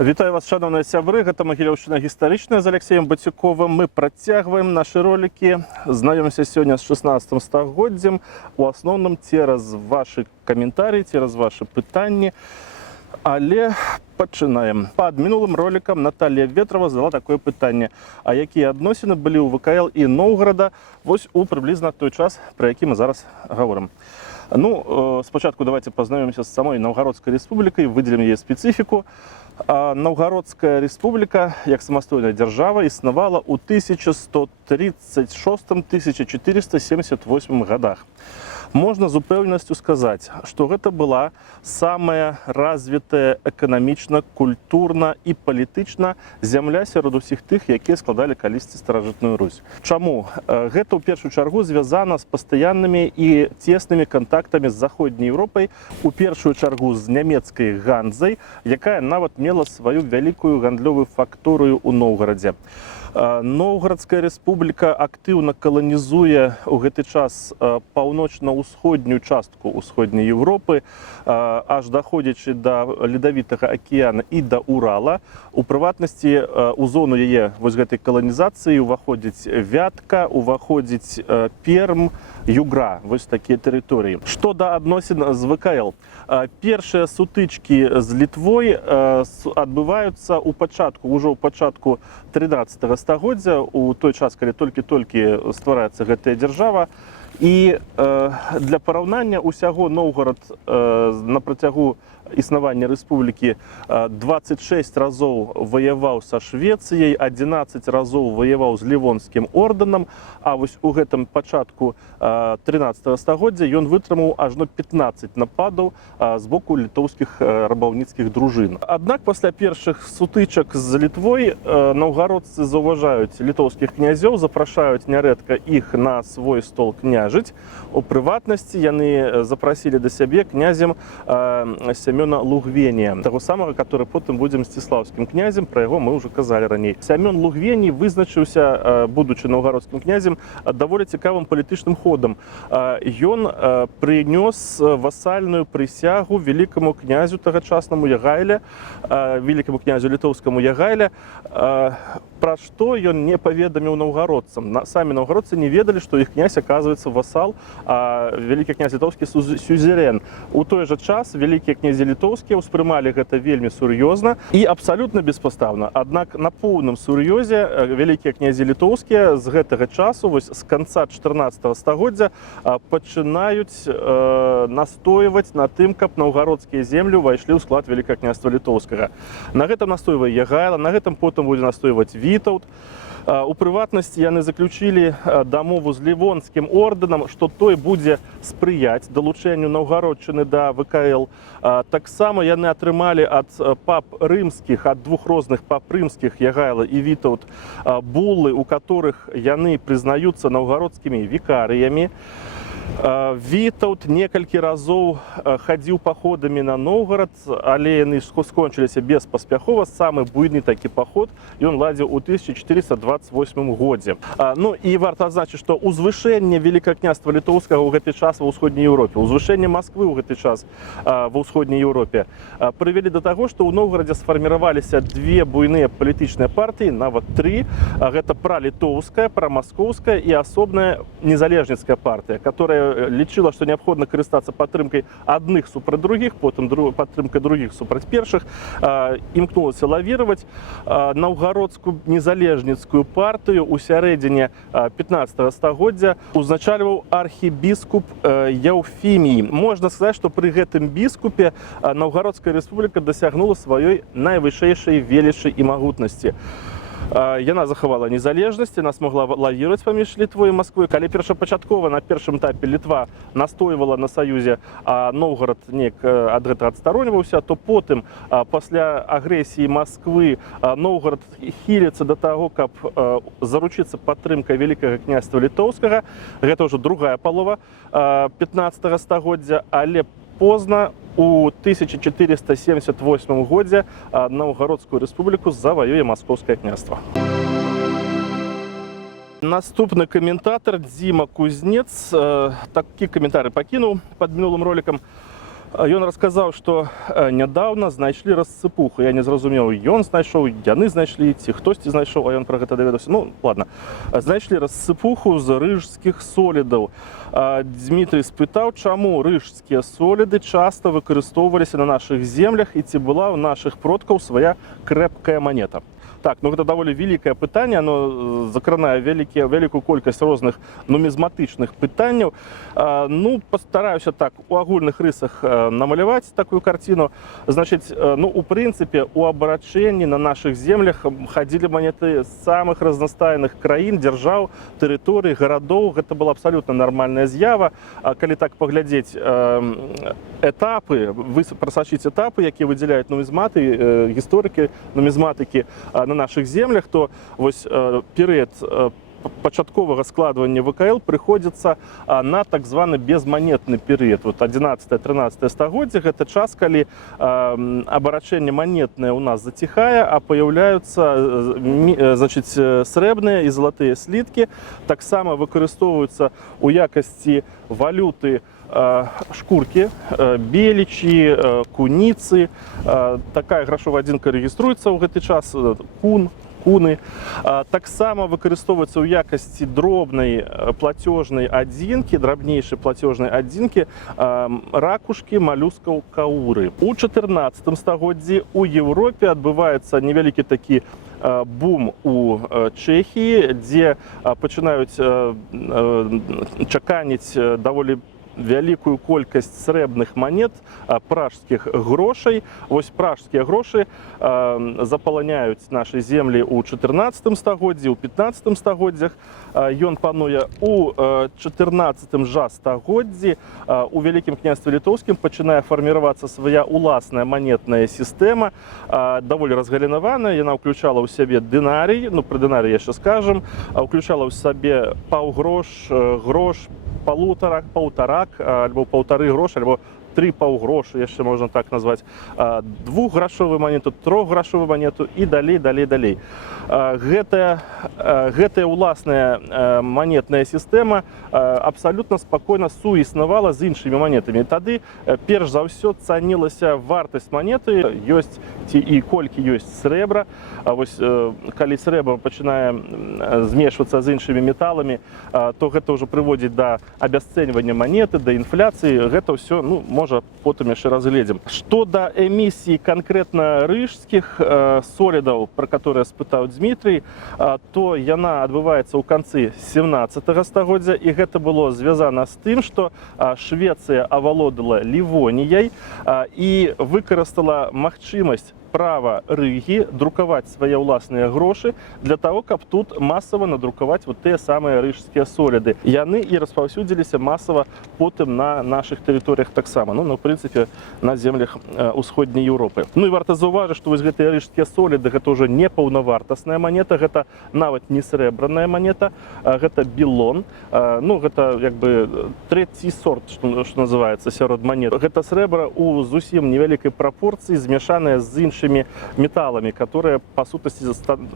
Вітаю вас, шановні сябры, гэта Магілёўшчына гістарычная з Алексеем Бацюковым. Мы працягваем нашы ролики, знаёмся сёння з 16 стагоддзем, у асноўным цераз вашы каментарыі, цераз вашы пытанні. Але пачынаем. Пад мінулым роликам Наталья Ветрова задала такое пытанне: а якія адносіны былі ў ВКЛ і Новграда вось у прыблізна той час, пра які мы зараз гаворым. Ну, спачатку давайте познаёмся з самой Новгородскай рэспублікай, выделім яе спецыфіку. Новгородская республика, як самастойная держава, існавала ў 1136-1478 годах. Можна з упэўненасцю сказаць, што гэта была самая развітая эканамічна, культурна і палітычна зямля сярод усіх тых, якія складалі калісьці старажытную Русь. Чаму? Гэта ў першую чаргу звязана з пастаяннымі і цеснымі кантактамі з Заходняй Еўропай, у першую чаргу з нямецкай ганзай, якая нават мела сваю вялікую гандлёвую факторыю ў Новгарадзе. Новгородская республика актыўна каланізуе ў гэты час паўночна-ўсходнюю частку ўсходняй Европы, аж даходзячы да ледавітага акіяна і да Урала. У прыватнасці у зону яе вось гэтай каланізацыі уваходзіць Вятка, уваходзіць Перм, Югра, вось такія тэрыторыі. Што да адносін з ВКЛ? Першыя сутычкі з Літвой адбываюцца ўжо ў пачатку 13 стагоддзя, у той час, калі толькі-толькі ствараецца гэтая дзяржава. І для параўнання усяго Новгород на працягу існавання рэспублікі 26 разоў ваяваў са Швецыяй, 11 разоў ваяваў з Лівонскім ордэнам, а вось у гэтым пачатку 13 стагоддзя ён вытрымаў ажно 15 нападаў з боку літоўскіх рабаўніцкіх дружын. Аднак пасля першых сутычак з Літвой новгародцы заўважаюць літоўскіх князёў, запрашаюць нярэдка іх на свой стол княжыць. У прыватнасці яны запрасілі да сябе князем Семёна Лугвенія, таго самага, который потым будзе мсціслаўскім князем, пра яго мы ўжо казалі раней. Сямён Лугвеній вызначыўся, будучы новгародскім князем, даволі цікавым палітычным ходам. Ён прынёс васальную прысягу великаму князю тагачаснаму Ягайле, великаму князю літоўскаму Ягайле, пра што ён не паведаміў новгародцам. Самі новгародцы не ведалі, што іх князь аказваецца васал, а вялікі князь літоўскі сюзерен. У той жа час вялікія князі літоўскія ўспрымалі гэта вельмі сур'ёзна і абсалютна беспастаўна. Аднак на поўным сур'ёзе вялікія князі літоўскія з гэтага часу, вось з канца 14 стагоддзя, пачынаюць настойваць на тым, каб новгародскія землі ўвайшлі ў склад Вялікага княства літоўскага. На гэтым настойвае Ягайла, на гэтым потым будзе настойваць Вітаўт. У прыватнасці яны заключілі дамову з Лівонскім ордэнам, што той будзе спрыяць далучэнню Новгародчыны да ВКЛ. Таксама яны атрымалі ад пап рымскіх, ад двух розных пап рымскіх, Ягайла і Вітаўт, буллы, у которых яны прызнаюцца новгародскімі вікарыямі. Вітаўт некалькі разоў хадзіў паходамі на Новгарад, але яны скончыліся беспаспяхова. Самы буйны такі паход ён ладзіў у 1428 годзе. Ну і варта адзначыць, што узвышэнне Вялікага княства літоўскага ў гэты час ва ўсходняй Еўропе, узвышэнне Масквы ў гэты час ва ўсходняй Еўропе прывялі да таго, што ў Новгарадзе сфарміраваліся две буйныя палітычныя партыі, нават тры. Гэта пралітоўская, прамаскоўская і асобная незалежніцкая партыя, которая лічыла, што неабходна карыстацца падтрымкай адных супраць другіх, потым падтрымкай другіх супраць першых, імкнулася лавіраваць. Новгародскую незалежніцкую партыю ў сярэдзіне 15 стагоддзя узначальваў архібіскуп Яўфімій. Можна сказаць, што пры гэтым біскупе Новгародская рэспубліка дасягнула сваёй найвышэйшай велічы і магутнасці. Яна захавала незалежнасць, яна смогла лавіраваць паміж Літвой і Масквой. Калі першапачаткова на першым этапе Літва настойвала на саюзе, а Новгарад неяк ад гэтага адстароньваўся, то потым, пасля агрэсіі Масквы, Новгарад хіліцца да таго, каб заручыцца падтрымкай Вялікага княства літоўскага. Гэта ўжо другая палова 15 стагоддзя, але позна у 1478 годзе Новгародскую рэспубліку заваюе Маскоўскае княства. Наступны каментатор Дзіма Кузнец такі каментары пакінуў пад мінулым роликам. Ён расказаў, што нядаўна знайшлі рассыпуху. Я не зразумеў, ён знайшоў, яны знайшлі, ці хтосьці знайшоў, а ён пра гэта даведаўся. Ну, ладно. Знайшлі рассыпуху з рыжскіх солідаў. Дмітрий спытаў, чаму рыжскія соліды часта выкарыстоўваліся на нашых землях і ці была ў нашых продкаў свая крэпкая манета. Так, ну гэта даволі вялікае пытанне, оно закранае вялікую колькасць розных нумізматычных пытанняў. Ну, пастараюся так у агульных рысах намаляваць такую карціну. Значыць, ну, у прынцыпе, у абарачэнні на нашых землях хадзілі манеты з самых разнастайных краін, дзяржаў, тэрыторый, гарадоў. Гэта была абсалютна нармальная з'ява. Калі так паглядзець этапы, прасачыць этапы, якія выдзяляюць нумізматы, гісторыкі, нумізматыкі на наших землях, то вось перыяд пачатковага складвання ВКЛ прыходзіцца на так званы безманетны перыяд. Вот 11-13 стагоддзе гэта час, калі абарачэнне манетнае ў нас заціхае, а паяўляюцца, значыць, срэбныя і залатыя сліткі, таксама выкарыстоўваюцца ў якасці валюты шкуркі, белічі, куніцы. Такая грашовая адзінка рэгіструецца ў гэты час, куны. Таксама выкарыстоўваецца ў якасці дробнай плацёжнай адзінкі, драбнейшай плацёжнай адзінкі ракушкі малюскаў кауры. У 14 стагоддзі ў Еўропе адбываецца невялікі такі бум у Чэхіі, дзе пачынаюць чаканіць даволі вялікую колькасць срэбных манет, пражскіх грошай. Вось пражскія грошы запаланяюць нашы землі ў 14 стагоддзі, у 15 стагоддзях. Ён пануе у 14 жа стагоддзі. У Вялікім княстве літоўскім пачынае фарміравацца свая ўласная манетная сістэма, даволі разгалінаваная. Яна ўключала ў сябе дынарый, ну пра дынарый яшчэ скажам, ўключала ў сабе паўгрош, грош, паўтарак, альбо паўтары грошы, альбо 3 паўгрошы, яшчэ можна так назваць, 2-грашовую манету, 3-грашовую манету і далей. Гэтая ўласная манетная сістэма абсалютна спакойна суіснавала з іншымі манетамі. Тады, перш за ўсё, цанілася вартасць манеты, ёсць ці і колькі ёсць срэбра. Вось, калі срэбра пачынае змешвацца з іншымі металамі, то гэта ўжо прыводзіць да абясцэньвання манеты, да інфляцыі. Гэта ўсё, ну, можа, потым яшчэ разгледзім. Што да эмісіі канкрэтна рыжскіх солідаў, пра которые спытаў Дмітрий, то яна адбываецца ў канцы 17 стагоддзя, і гэта было звязана з тым, што Швецыя авалодала Лівоніяй і выкарыстала магчымасць права Рыгі друкаваць свае ўласныя грошы для таго, каб тут масава надрукаваць вот тыя самыя рыжскія соліды. Яны і распаўсюдзіліся масава потым на нашых тэрыторыях таксама, ну, в прынцыпе, на землях усходняй Еўропы. Ну і варта заўважыць, што вось гэтыя рыжскія соліды гэта ўжо не паўнавартасная манета, гэта нават не срэбраная манета, гэта білон. Ну, гэта як бы трэці сорт, што называецца сярод манет. Гэта срэбра у зусім невялікай прапорцыі, змяшаная з іншымі металлами, которые, по сутнасці,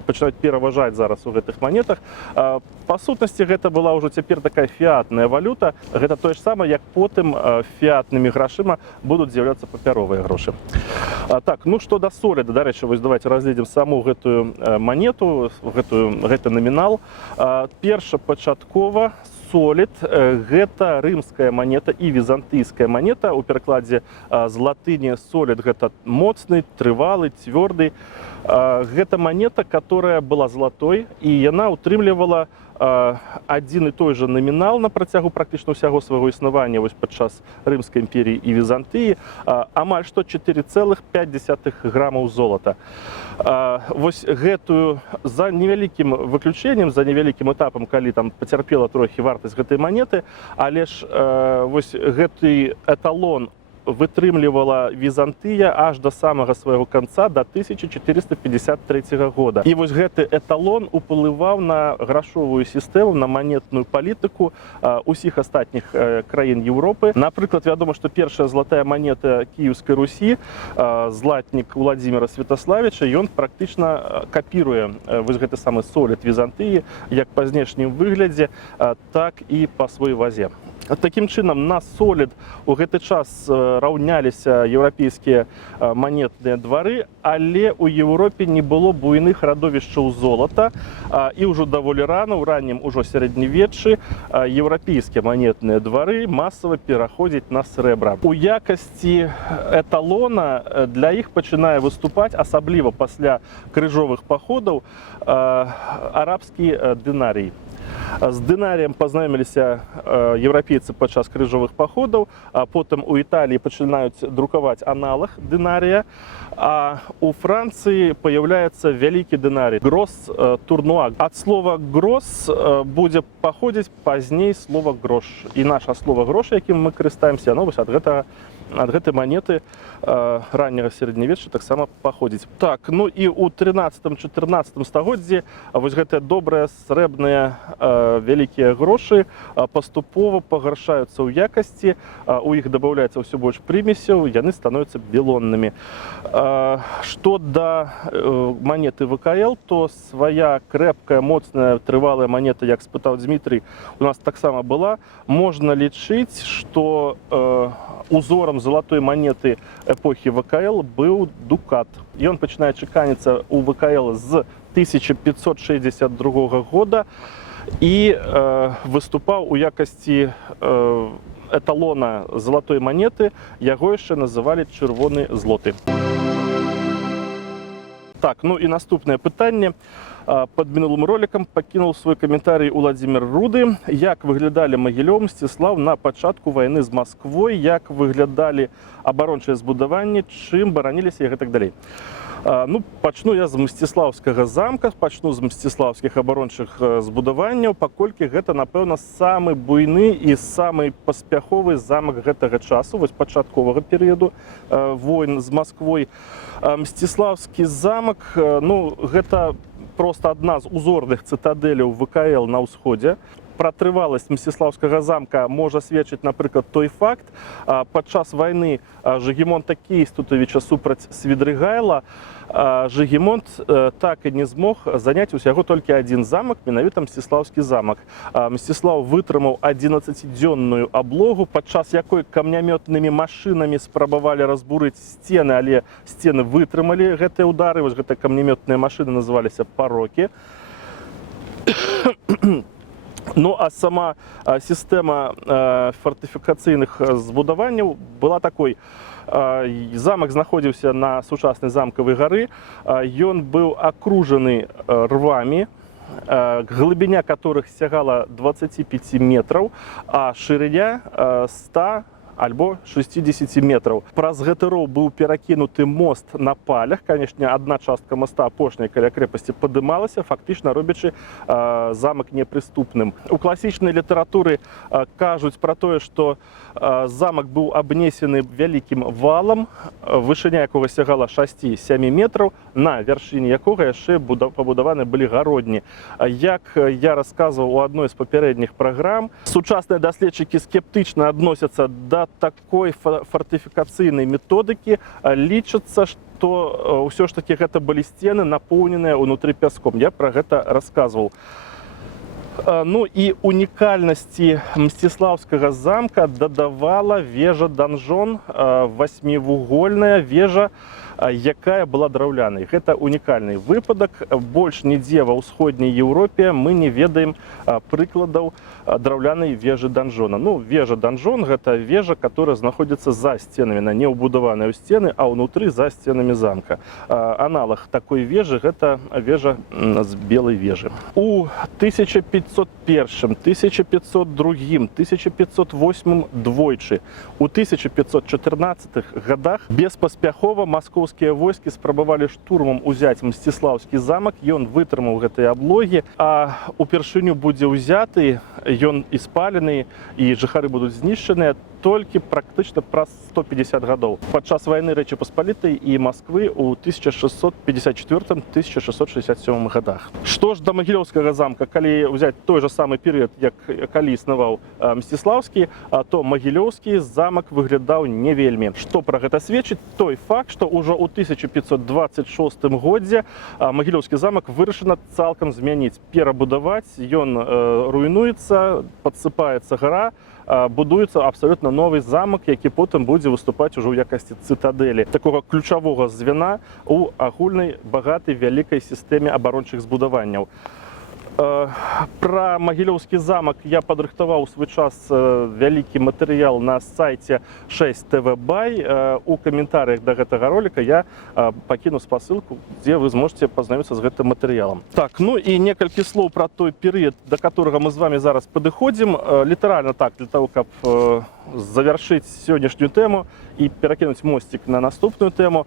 пачынаюць пераважаць зараз у гэтых манетах. По сутнасці, гэта была ўжо цяпер такая фіатная валюта. Гэта тое ж самае, як потым фіатнымі грашыма будуць з'яўляцца папяровыя грошы. Так, ну што да соліда, дарэчы, вось давайте разгледзім саму гэтую манету, гэты намінал. Першапачаткова солід гэта рымская манета і візантыйская манета. У перакладзе з латыні солід гэта моцны, трывалы, цвёрды. Гэта монета, которая была золотой, і яна утрымлівала адзін і той жа намінал на працягу практычна ўсяго свайго існавання вось падчас Рымскай імперіі і Візантыі, амаль што 4,5 грамаў золата. Вось гэтую, за невялікім выключэннем, за невялікім этапам, калі там пацярпела трохі вартасць гэтай монеты, але ж вось гэты эталон вытрымлівала Візантыя аж да самага свайго канца, да 1453 года. І вось гэты эталон уплываў на грашовую сістэму, на манетную палітыку усіх астатніх краін Еўропы. Напрыклад, вядома, што першая золотая манета Кіеўскай Русі, златнік Владзіміра Святаславіча, ён практычна капіруе вось гэты самы солід Візантыі, як па знешнім выглядзе, так і па сваёй вазе. Таким чынам на солід у гэты час раўняліся еўрапейскія манетныя двары, але ў Еўропе не было буйных радовішчаў золата, і ўжо даволі рана, ў раннім ужо сярэднявеччы, еўрапейскія манетныя двары масава пераходзяць на срэбра. У якасці эталона для іх пачынае выступаць, асабліва пасля крыжовых паходаў, арабскі дынарій. З дынаріем пазнаёміліся еўрапейцы падчас крыжовых паходаў, а потым у Італіі пачынаюць друкаваць аналаг дынарія, а у Францыі паяўляецца вялікі дынарій – грос турнуа. Ад слова грос будзе паходзіць пазней слова грош. І наша слова грош, якім мы карыстаемся, яно вось ад гэтай манеты ранняга сярэднявечча таксама паходзіць. Так, ну і ў 13-14 стагоддзі вось гэтыя добрыя срэбныя вялікія грошы паступова пагаршаюцца ў якасці, у іх дабаўляецца ўсё больш прымесяў, яны становяцца белоннымі. Што да манеты ВКЛ, то свая крэпкая, моцная, трывалая манета, як спытаў Дмітрый, у нас таксама была. Можна лічыць, што узорам залатой манеты эпохі ВКЛ быў дукат. Ён пачынае чаканіцца ў ВКЛ з 1562 года і выступаў у якасці эталона залатой манеты, яго яшчэ называлі чырвоны злоты. Так, ну і наступнае пытанне. Пад мінулым ролікам пакінуў свой каментарый Уладзімір Руды. Як выглядалі Магілёў, Мсціслаў на пачатку вайны з Масквой, як выглядалі абарончыя збудаванні, чым бараніліся і гэтак далей. Ну, пачну я з Мсціслаўскага замка, пачну з мсціслаўскіх абарончых збудаванняў, паколькі гэта, напэўна, самы буйны і самы паспяховы замак гэтага часу, вось пачатковага перыяду войн з Масквой. Мсціслаўскі замак, ну, гэта проста адна з узорных цытадэляў ВКЛ на ўсходзе. Пра трываласць Мсціслаўскага замка можа сведчыць, напрыклад, той факт, падчас вайны Жыгімонта Кейстутавіча супраць Свідрыгайла Жыгімонт так і не змог заняць усяго толькі адзін замак, менавіта Мсціслаўскі замак. Мсціслаў вытрымаў 11-дзённую аблогу, падчас якой камнямётнымі машынамі спрабавалі разбурыць сцены, але сцены вытрымалі гэтыя ўдары. Вось гэтыя камнямётныя машыны называліся парокі. Ну, а сама сістэма фартыфікацыйных збудаванняў была такой. Замак знаходзіўся на сучаснай замкавай гары, ён быў акружаны рвамі, глыбіня которых сягала 25 метраў, а шырыня 100 альбо 60 метраў. Праз гэты роў быў перакінуты мост на палях. Канешне, адна частка моста апошняй каля крэпасці падымалася, фактычна робячы замак непрыступным. У класічнай літаратуры кажуць пра тое, што замак быў абнесены вялікім валам, вышыня якога сягала 6-7 метраў, на вяршыні якога яшчэ пабудаваны былі гародні. Як я расказваў у адной з папярэдніх праграм, сучасныя даследчыкі скептычна адносяцца да такой фартыфікацыйнай методыкі, лічыцца, што ўсё ж такі гэта былі сцены, напоўненыя ўнутры пяском. Я пра гэта расказваў. Ну і унікальнасці Мсціслаўскага замка дадавала вежа-данжон, васьмівугольная вежа, якая была драўлянай. Гэта унікальны выпадак. Больш нідзе ва ўсходняй Еўропе мы не ведаем прыкладаў драўлянай вежы-данжона. Ну, вежа-данжон – гэта вежа, которая знаходзіцца за сценамі, на не ўбудаваная ў сцены, а ўнутры за сценамі замка. Аналаг такой вежы – гэта вежа з белай вежы. У 1501, 1502, 1508 двойчы, у 1514 годах беспаспяхова маскоўскія войскі спрабавалі штурмам узяць Мсціслаўскі замак. Ён вытрымаў гэтыя аблогі, а упершыню будзе ўзяты, ён і спалены, і жыхары будуць знішчаныя толькі практычна праз 150 гадоў. Падчас вайны Рэчы Паспалітай і Масквы ў 1654-1667 годах. Што ж да Магілёўскага замка, калі ўзяць той жа самы перыяд, як калі існаваў Мсціслаўскі, то Магілёўскі замак выглядаў не вельмі. Што пра гэта сведчыць? Той факт, што ўжо ў 1526 годзе Магілёўскі замак вырашана цалкам змяніць, перабудаваць. Ён руйнуецца, падсыпаецца гара, будуецца абсолютно новый замак, які потым будзе выступаць ужо ў якасці цытадэлі, такога ключавога звена у агульнай багатай вялікай сістэме абарончых збудаванняў. Про Магілёўскі замак я падрыхтаваў у свой час вялікі матэрыял на сайце 6TV Buy. У каментарыях да гэтага ролика я пакіну спасылку, дзе вы зможаце пазнаёміцца з гэтым матэрыялам. Так, ну і некалькі слоў пра той перыяд, да которага мы з вами зараз падыходзім. Літаральна так, для того, каб завяршыць сённяшнюю тэму і перакінуць мосцік на наступную тэму.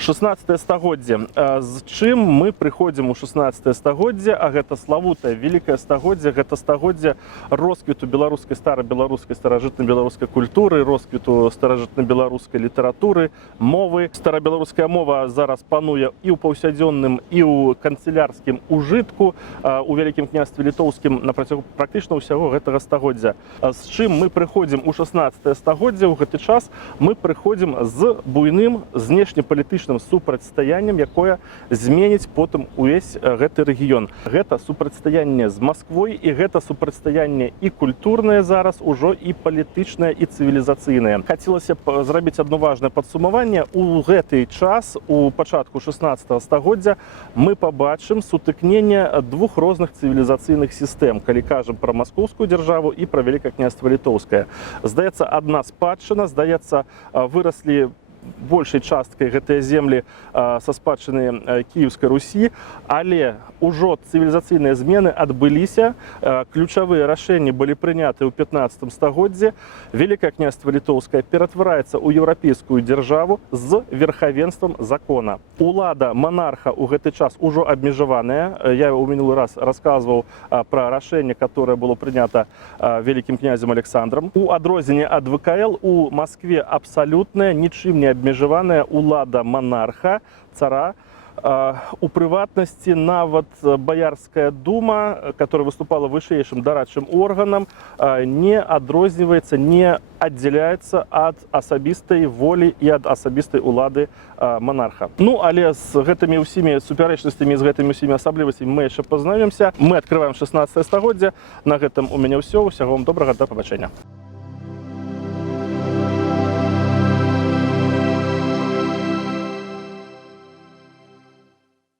16 стагоддзе. З чым мы прыходзім у 16 стагоддзе, а гэта славутае вялікае стагоддзе, гэта стагоддзе росквіту беларускай, старабеларускай, старажытна-беларускай культуры, росквіту старажытна-беларускай літаратуры, мовы. Старабеларуская мова зараз пануе і ў паўсядзённым, і ў канцылярскім ужытку у Вялікім княстве літоўскім на працягу практычна ўсяго гэтага стагоддзя. З чым мы прыходзім у 16 стагоддзе, у гэты час мы прыходзім з буйным знешнепалітычным супрацьстаяннем, якое зменіць потым увесь гэты рэгіён. Гэта супрацьстаянне з Масквой, і гэта супрацьстаянне і культурнае зараз, ужо і палітычнае, і цывілізацыйнае. Хацелася б зрабіць адно важнае падсумаванне. У гэты час, у пачатку 16 стагоддзя, мы пабачым сутыкненне двух розных цывілізацыйных сістэм, калі кажам пра маскоўскую дзяржаву і пра Вялікае княства літоўскае. Здаецца, адна спадчына, здаецца, выраслі большай часткай гэтыя землі са спадчыны Кіеўскай Русі, але ўжо цывілізацыйныя змены адбыліся, ключавыя рашэнні былі прыняты ў 15 стагоддзі. Вялікае княства літоўскае ператвараецца ў еўрапейскую дзяржаву з верхавенствам закона. Улада манарха ў гэты час ужо абмежаваная. Я ў мінулы раз расказваў пра рашэнне, которое было прынята вялікім князем Александром. У адрозненне ад ВКЛ у Маскве абсалютная, нічым не абмежаваная улада монарха, цара. У прыватнасці нават Баярская дума, которая выступала вышэйшым дарадчым органам, не адрозніваецца, не аддзяляецца ад асабістай волі і ад асабістай улады монарха. Ну, але з гэтымі ўсімі супярэчнасцямі, з гэтымі ўсімі асаблівасцямі мы яшчэ пазнаёмся. Мы адкрываем 16 стагоддзе. На гэтым у мяне ўсё. Усяго вам добрага, да пабачэння.